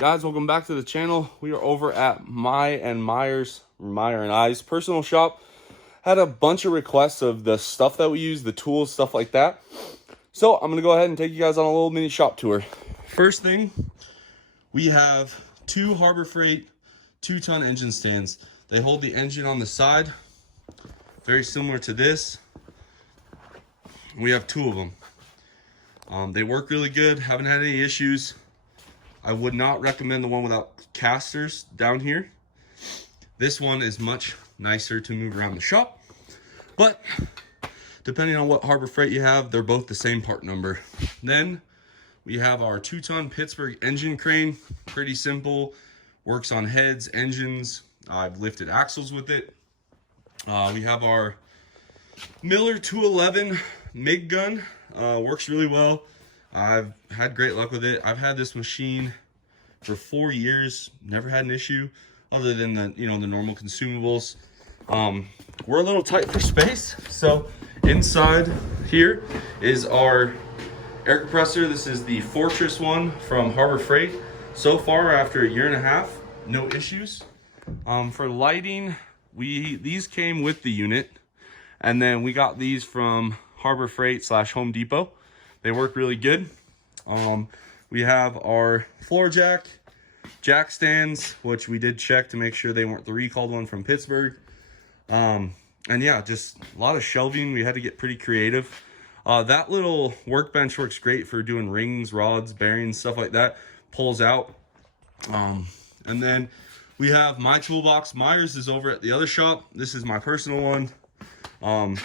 Guys, welcome back to the channel. We are over at Meyer and I's personal shop. Had a bunch of requests of the stuff that we use, the tools, stuff like that. So I'm gonna go ahead and take you guys on a little mini shop tour. First thing, we have two Harbor Freight 2-ton engine stands. They hold the engine on the side, very similar to this. We have two of them. They work really good, haven't had any issues. I would not recommend the one without casters down here. This one is much nicer to move around the shop, but depending on what Harbor Freight you have, they're both the same part number. Then we have our 2-ton Pittsburgh engine crane. Pretty simple, works on heads, engines. I've lifted axles with it. We have our Miller 211 MIG gun. Works really well. I've had great luck with it. I've had this machine for 4 years, never had an issue other than the normal consumables. We're a little tight for space, so inside here is our air compressor. This is the Fortress one from Harbor Freight. So far, after a year and a half, no issues. For lighting, these came with the unit, and then we got these from Harbor Freight / Home Depot. They work really good. We have our floor jack stands, which we did check to make sure they weren't the recalled one from Pittsburgh. And yeah, just a lot of shelving. We had to get pretty creative. That little workbench works great for doing rings, rods, bearings, stuff like that. Pulls out. And then we have my toolbox. Myers is over at the other shop. This is my personal one.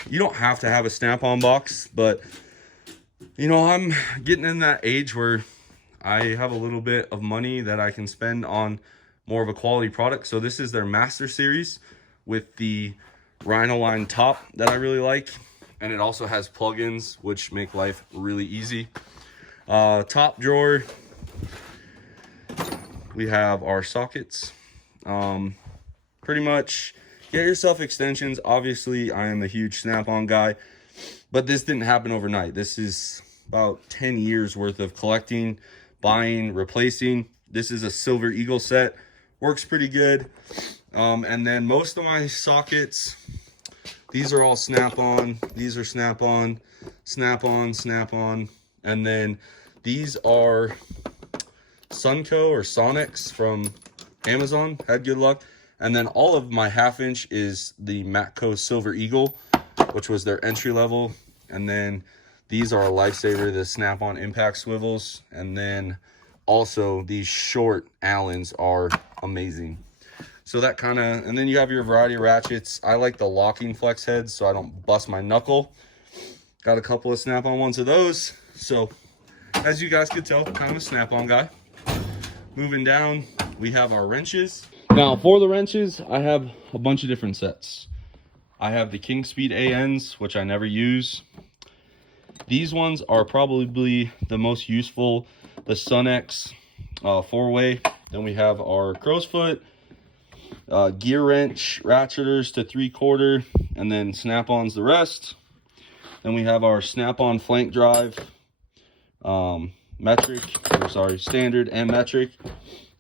You don't have to have a snap-on box, but I'm getting in that age where I have a little bit of money that I can spend on more of a quality product. So this is their Master Series with the Rhino line top that I really like. And it also has plugins, which make life really easy. Top drawer, we have our sockets. Pretty much get yourself extensions. Obviously, I am a huge Snap-on guy, but this didn't happen overnight. This is about 10 years worth of collecting, buying, replacing. This is a Silver Eagle set. Works pretty good. And then most of my sockets, these are all Snap-on. These are Snap-on, Snap-on, Snap-on. And then these are Sunco or Sonics from Amazon. Had good luck. And then all of my 1/2 inch is the Matco Silver Eagle, which was their entry level. And then these are a lifesaver, the Snap-on impact swivels. And then also these short Allens are amazing. So that and then you have your variety of ratchets. I like the locking flex heads so I don't bust my knuckle. Got a couple of Snap-on ones of those. So as you guys could tell, kind of a Snap-on guy. Moving down, we have our wrenches. Now for the wrenches, I have a bunch of different sets. I have the King Speed ANs, which I never use. These ones are probably the most useful. The Sunex 4-way. Then we have our crow's foot, gear wrench, ratcheters to 3/4, and then Snap-ons the rest. Then we have our Snap-on flank drive, standard and metric.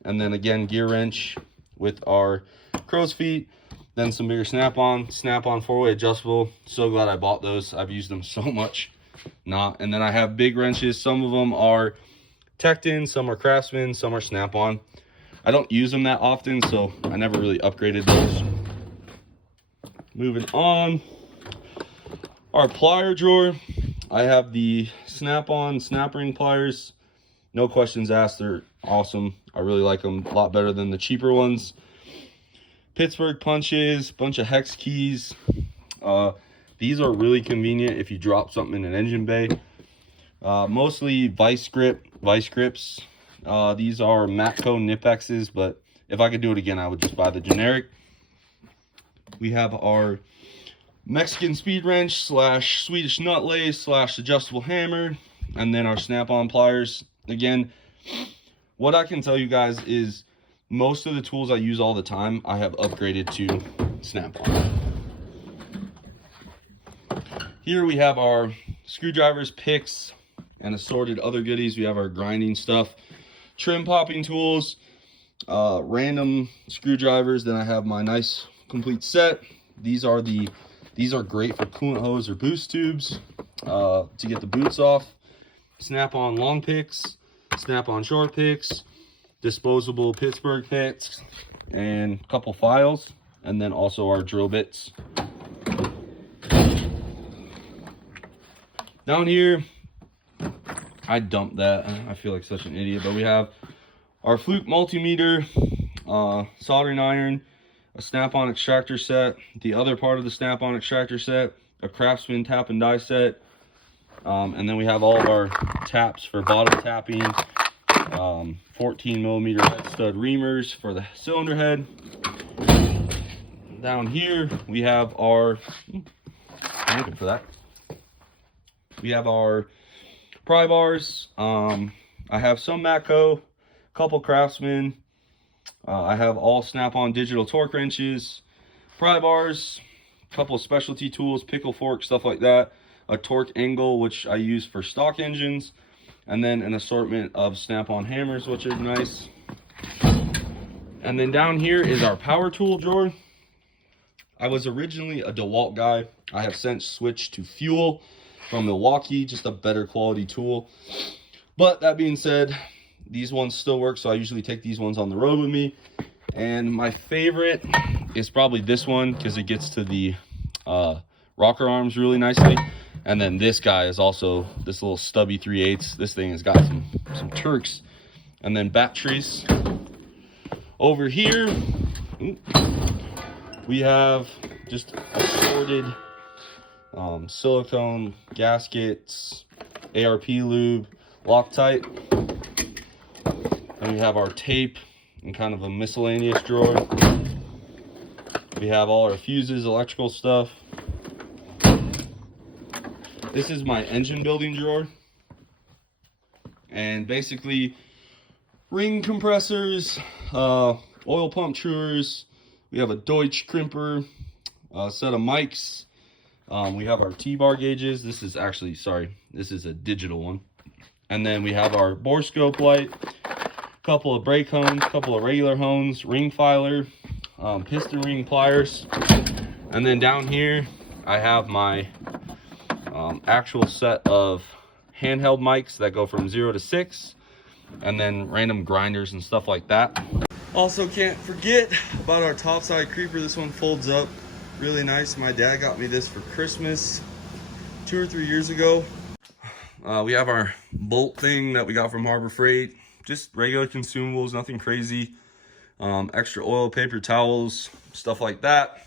And then again, gear wrench with our crow's feet. Then some bigger Snap-on 4-way adjustable. So glad I bought those. I've used them so much. And then I have big wrenches. Some of them are Tekton, some are Craftsman, some are Snap-on. I don't use them that often, so I never really upgraded those. Moving on, our plier drawer. I have the Snap-on snap ring pliers. No questions asked, they're awesome. I really like them a lot better than the cheaper ones. Pittsburgh punches, bunch of hex keys. These are really convenient if you drop something in an engine bay. Mostly vice grips. These are Matco Nipexes, but if I could do it again, I would just buy the generic. We have our Mexican speed wrench / Swedish nut lace / adjustable hammer, and then our Snap-on pliers. Again, what I can tell you guys is most of the tools I use all the time, I have upgraded to Snap-on. Here we have our screwdrivers, picks, and assorted other goodies. We have our grinding stuff. trim popping tools, random screwdrivers. Then I have my nice complete set. These are great for coolant hose or boost tubes, to get the boots off. Snap-on long picks, snap-on short picks, disposable Pittsburgh picks, and a couple files, and then also our drill bits. Down here, I dumped that. I feel like such an idiot, but we have our Fluke multimeter, soldering iron, a snap-on extractor set, the other part of the snap-on extractor set, a Craftsman tap and die set, and then we have all of our taps for bottom tapping, 14 millimeter head stud reamers for the cylinder head. Down here we have our, I'm looking for that. We have our pry bars. I have some Matco, a couple Craftsman. I have all snap-on digital torque wrenches, pry bars, a couple of specialty tools, pickle fork, stuff like that. A torque angle, which I use for stock engines, and then an assortment of snap-on hammers, which are nice. And then down here is our power tool drawer. I was originally a DeWalt guy. I have since switched to Fuel from Milwaukee, just a better quality tool. But that being said, these ones still work, so I usually take these ones on the road with me. And my favorite is probably this one, because it gets to the rocker arms really nicely. And then this guy is also this little stubby 3/8. This thing has got some Turks. And then batteries. Over here, we have just assorted silicone gaskets, ARP lube, Loctite. And we have our tape in kind of a miscellaneous drawer. We have all our fuses, electrical stuff. This is my engine building drawer. And basically, ring compressors, oil pump truers. We have a Deutsch crimper, a set of mics. We have our T-bar gauges. This is actually, sorry, this is a digital one. And then we have our bore scope light, a couple of brake hones, a couple of regular hones, ring filer, piston ring pliers. And then down here, I have my actual set of handheld mics that go from 0 to 6, and then random grinders and stuff like that. Also can't forget about our topside creeper. This one folds up really nice. My dad got me this for Christmas 2 or 3 years ago. We have our bolt thing that we got from Harbor Freight. Just regular consumables, nothing crazy. Extra oil, paper towels, stuff like that.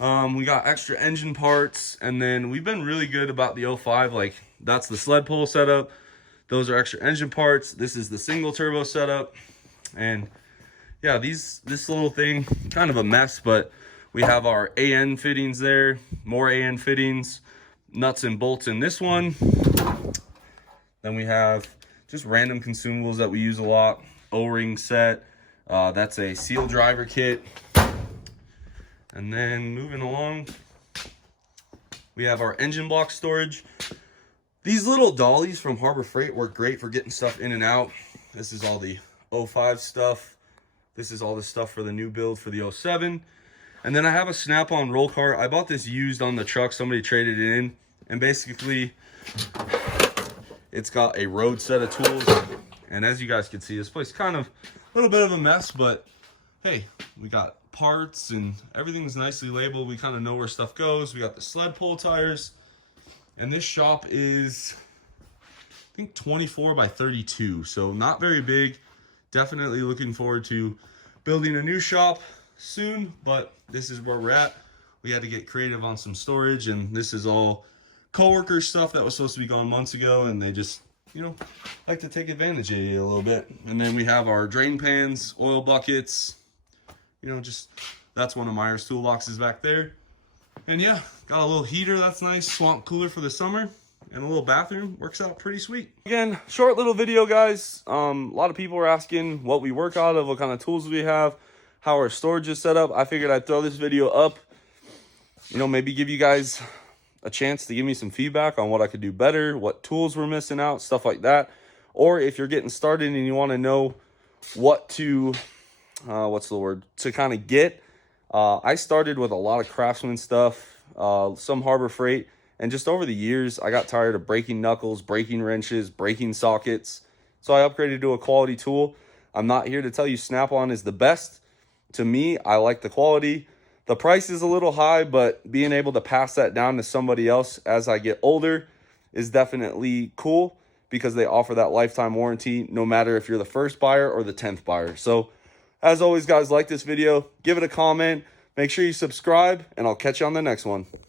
We got extra engine parts, and then we've been really good about the 05. Like, that's the sled pull setup. Those are extra engine parts. This is the single turbo setup. And yeah, this little thing, kind of a mess, but we have our AN fittings there, more AN fittings, nuts and bolts in this one. Then we have just random consumables that we use a lot. O-ring set, that's a seal driver kit. And then moving along, we have our engine block storage. These little dollies from Harbor Freight work great for getting stuff in and out. This is all the 05 stuff. This is all the stuff for the new build for the 07. And then I have a snap-on roll cart. I bought this used on the truck. Somebody traded it in. And basically, it's got a road set of tools. And as you guys can see, this place is kind of a little bit of a mess, but hey, we got parts and everything's nicely labeled. We kind of know where stuff goes. We got the sled pull tires, and this shop is, I think, 24 by 32, so not very big. Definitely looking forward to building a new shop soon, but this is where we're at. We had to get creative on some storage, and this is all coworker stuff that was supposed to be gone months ago, and they just, you know, like to take advantage of you a little bit. And then we have our drain pans, oil buckets, you know, just, that's one of Meyer's toolboxes back there. And yeah, got a little heater, that's nice, swamp cooler for the summer, and a little bathroom. Works out pretty sweet. Again, short little video, guys. A lot of people were asking what we work out of, what kind of tools we have, how our storage is set up. I figured I'd throw this video up, you know, maybe give you guys a chance to give me some feedback on what I could do better, what tools we're missing out, stuff like that. or if you're getting started and you want to know what to, to kind of get. I started with a lot of Craftsman stuff, some Harbor Freight, and just over the years, I got tired of breaking knuckles, breaking wrenches, breaking sockets. So I upgraded to a quality tool. I'm not here to tell you Snap-on is the best. To me, I like the quality. The price is a little high, but being able to pass that down to somebody else as I get older is definitely cool because they offer that lifetime warranty no matter if you're the first buyer or the 10th buyer. So as always, guys, like this video, give it a comment, make sure you subscribe, and I'll catch you on the next one.